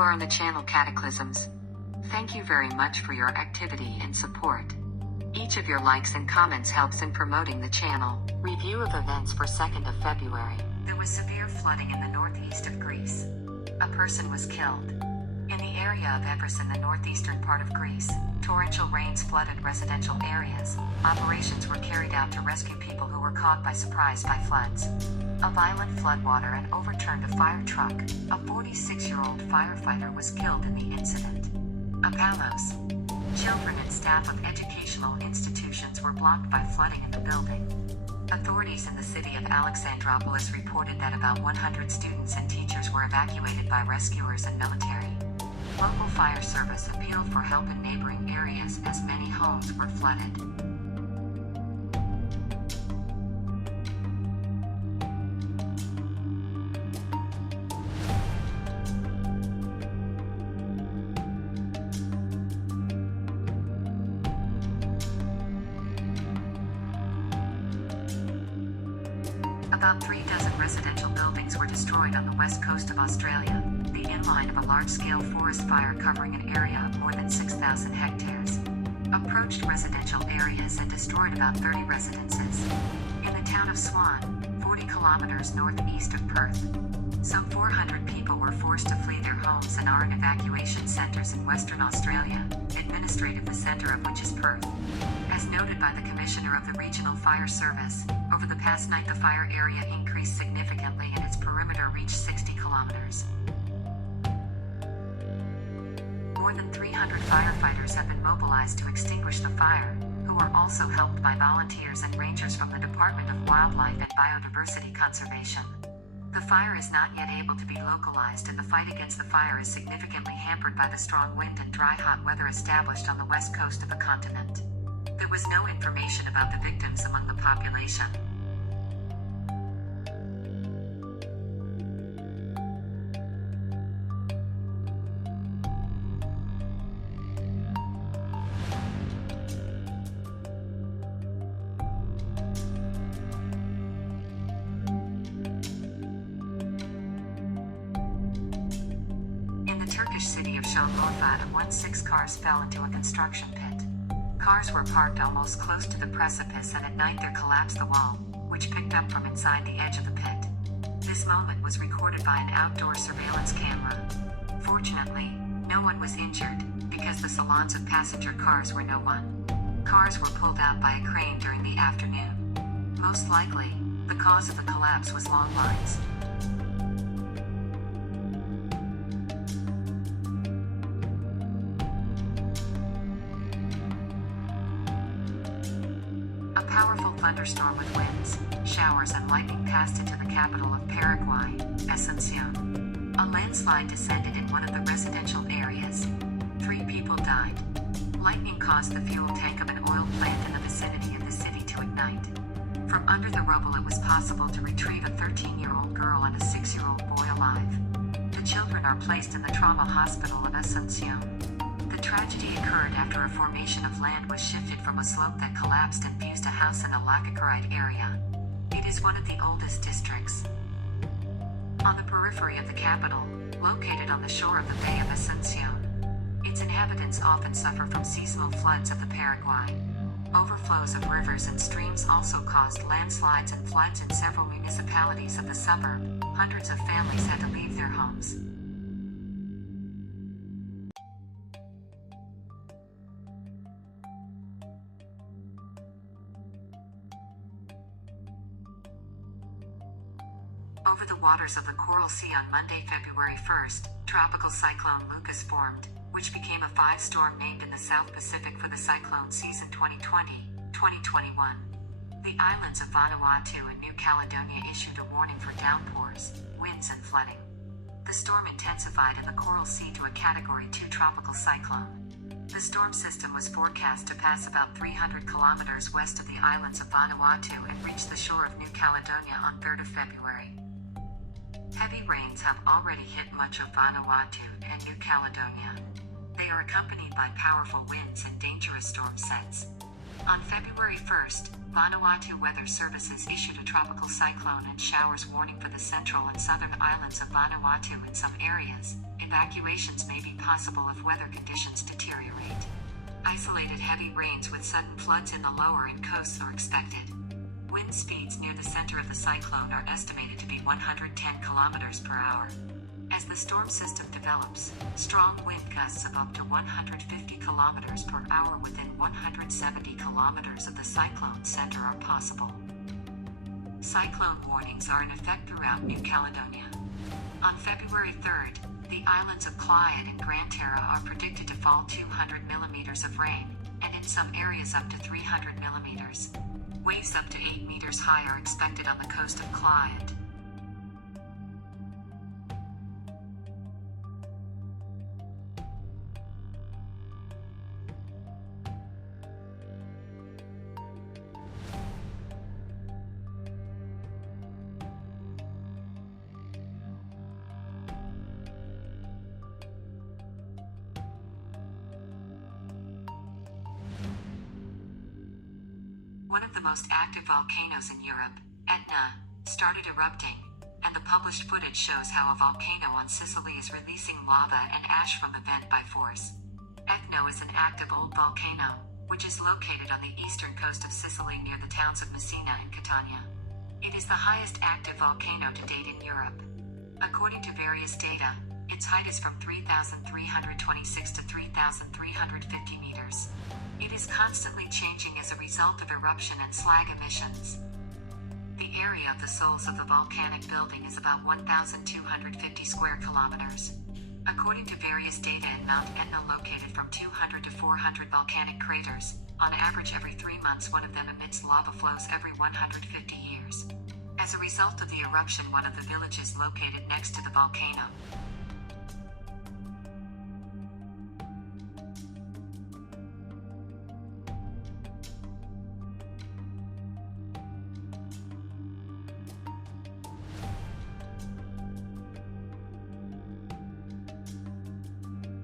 are on the channel Cataclysms. Thank you very much for your activity and support. Each of your likes and comments helps in promoting the channel. Review of events for 2nd of February. There was severe flooding in the northeast of Greece. A person was killed. In the area of Evros in the northeastern part of Greece, torrential rains flooded residential areas. Operations were carried out to rescue people who were caught by surprise by floods. A violent floodwater and overturned a fire truck. A 46-year-old firefighter was killed in the incident. Apalos. Children and staff of educational institutions were blocked by flooding in the building. Authorities in the city of Alexandroupolis reported that about 100 students and teachers were evacuated by rescuers and military. Local fire service appealed for help in neighboring areas as many homes were flooded. About 3 dozen residential buildings were destroyed on the west coast of Australia, the inline of a large-scale forest fire covering an area of more than 6,000 hectares. Approached residential areas and destroyed about 30 residences. In the town of Swan, 40 kilometers northeast of Perth, some 400 people were forced to flee their homes and are in evacuation centres in Western Australia, administrative the centre of which is Perth. As noted by the Commissioner of the Regional Fire Service, over the past night the fire area increased significantly and its perimeter reached 60 kilometers. More than 300 firefighters have been mobilized to extinguish the fire, who are also helped by volunteers and rangers from the Department of Wildlife and Biodiversity Conservation. The fire is not yet able to be localized and the fight against the fire is significantly hampered by the strong wind and dry hot weather established on the west coast of the continent. There was no information about the victims among the population. In the Turkish city of Şanlıurfa, 6 cars fell into a construction pit. Cars were parked almost close to the precipice and at night there collapsed the wall, which picked up from inside the edge of the pit. This moment was recorded by an outdoor surveillance camera. Fortunately, no one was injured, because the salons of passenger cars were no one. Cars were pulled out by a crane during the afternoon. Most likely, the cause of the collapse was long lines. A powerful thunderstorm with winds, showers and lightning passed into the capital of Paraguay, Asunción. A landslide descended in one of the residential areas. 3 people died. Lightning caused the fuel tank of an oil plant in the vicinity of the city to ignite. From under the rubble it was possible to retrieve a 13-year-old girl and a 6-year-old boy alive. The children are placed in the trauma hospital of Asunción. The tragedy occurred after a formation of land was shifted from a slope that collapsed and fused a house in a lacustrite area. It is one of the oldest districts. On the periphery of the capital, located on the shore of the Bay of Asunción, its inhabitants often suffer from seasonal floods of the Paraguay. Overflows of rivers and streams also caused landslides and floods in several municipalities of the suburb. Hundreds of families had to leave their homes. Over the waters of the Coral Sea on Monday, February 1st, tropical cyclone Lucas formed, which became a 5-storm named in the South Pacific for the cyclone season 2020-2021. The islands of Vanuatu and New Caledonia issued a warning for downpours, winds and flooding. The storm intensified in the Coral Sea to a Category 2 tropical cyclone. The storm system was forecast to pass about 300 kilometers west of the islands of Vanuatu and reach the shore of New Caledonia on 3rd of February. Heavy rains have already hit much of Vanuatu and New Caledonia. They are accompanied by powerful winds and dangerous storm sets. On February 1st, Vanuatu Weather Services issued a tropical cyclone and showers warning for the central and southern islands of Vanuatu in some areas. Evacuations may be possible if weather conditions deteriorate. Isolated heavy rains with sudden floods in the lower and coasts are expected. Wind speeds near the center of the cyclone are estimated to be 110 kilometers per hour. As the storm system develops, strong wind gusts of up to 150 kilometers per hour within 170 kilometers of the cyclone center are possible. Cyclone warnings are in effect throughout New Caledonia. On February 3rd, the islands of Clyde and Grand Terra are predicted to fall 200 millimeters of rain, and in some areas up to 300 millimeters. Waves up to 8 meters high are expected on the coast of Clyde. One of the most active volcanoes in Europe, Etna, started erupting, and the published footage shows how a volcano on Sicily is releasing lava and ash from a vent by force. Etna is an active old volcano, which is located on the eastern coast of Sicily near the towns of Messina and Catania. It is the highest active volcano to date in Europe. According to various data, its height is from 3,326 to 3,350 meters. It is constantly changing as a result of eruption and slag emissions. The area of the soles of the volcanic building is about 1,250 square kilometers. According to various data in Mount Etna located from 200 to 400 volcanic craters, on average every 3 months one of them emits lava flows every 150 years. As a result of the eruption, one of the villages located next to the volcano,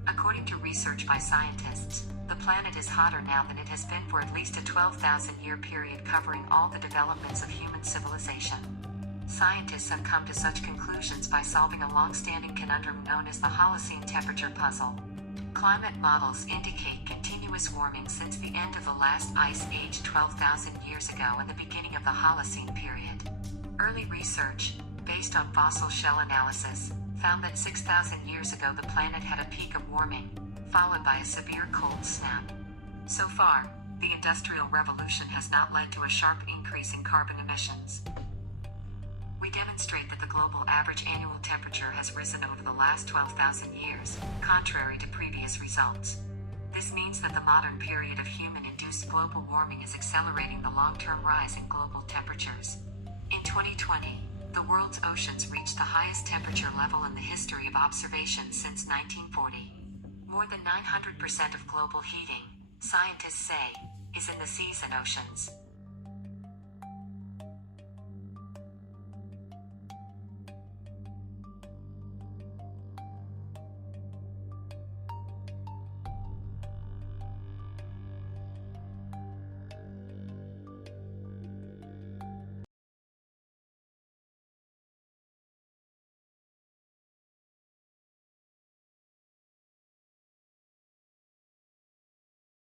according to research by scientists, the planet is hotter now than it has been for at least a 12,000-year period covering all the developments of human civilization. Scientists have come to such conclusions by solving a long-standing conundrum known as the Holocene temperature puzzle. Climate models indicate continuous warming since the end of the last ice age 12,000 years ago and the beginning of the Holocene period. Early research, based on fossil shell analysis, found that 6,000 years ago the planet had a peak of warming, followed by a severe cold snap. So far, the Industrial Revolution has not led to a sharp increase in carbon emissions. We demonstrate that the global average annual temperature has risen over the last 12,000 years, contrary to previous results. This means that the modern period of human-induced global warming is accelerating the long-term rise in global temperatures. In 2020, the world's oceans reached the highest temperature level in the history of observation since 1940. More than 900% of global heating, scientists say, is in the seas and oceans.